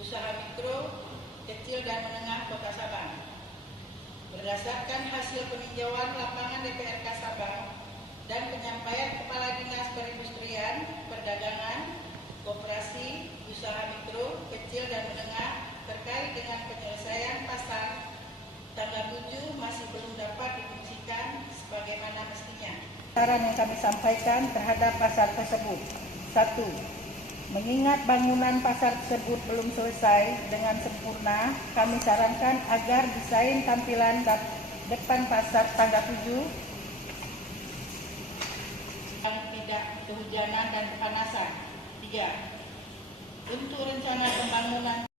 usaha mikro, kecil dan menengah Kota Sabang. Berdasarkan hasil peninjauan lapangan DPRK Sabang dan penyampaian Kepala Dinas Perindustrian, Perdagangan, Koperasi, Usaha Mikro, Kecil dan Menengah terkait dengan penyelesaian pasar tanggal 7 masih belum dapat difungsikan sebagaimana mestinya. Saran yang kami sampaikan terhadap pasar tersebut: 1. Mengingat bangunan pasar tersebut belum selesai dengan sempurna, kami sarankan agar desain tampilan depan pasar tangga 7 yang tidak kehujanan dan kepanasan. 3. Untuk rencana pembangunan